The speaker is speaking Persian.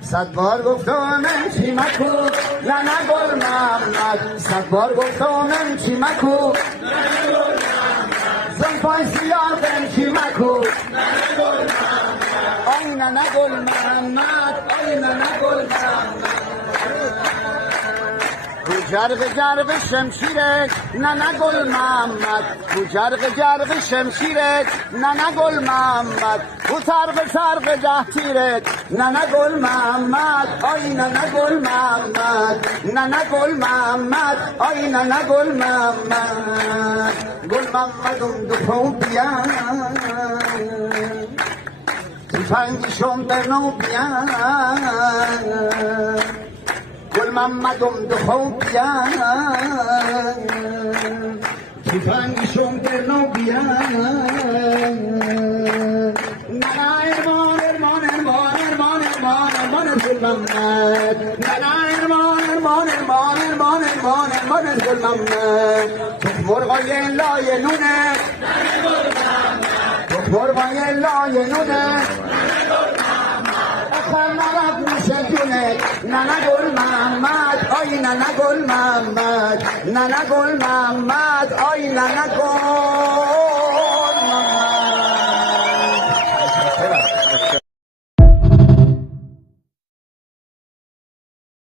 صد بار گفتم چی مکو نه گل محمد، صد بار گفتم چی مکو زنفای سیاه چی مکو آی نه گل محمد، آی نه گل محمد. جرق شمشیرک نه گل محمد، تو جرق شمشیرک نه گل محمد، تو ترق جهتیرک نه گل محمد، آی نه گل محمد، نه گل محمد، آی نه گل محمد. گل محمدم دو پاو بیان تفنگشم برنو بیان، گل محمدم دو خوب بیان تفنگشم در نو بیان. نه ارمان ارمان ارمان ارمان ارمان ارمان گل محمد، نه ارمان ارمان ارمان ارمان ارمان ارمان گل محمد. تو مرغای لای نونه، تو مرغای لای نونه نه گل محمد، آی نه گل محمد، نه گل محمد، آی نه گل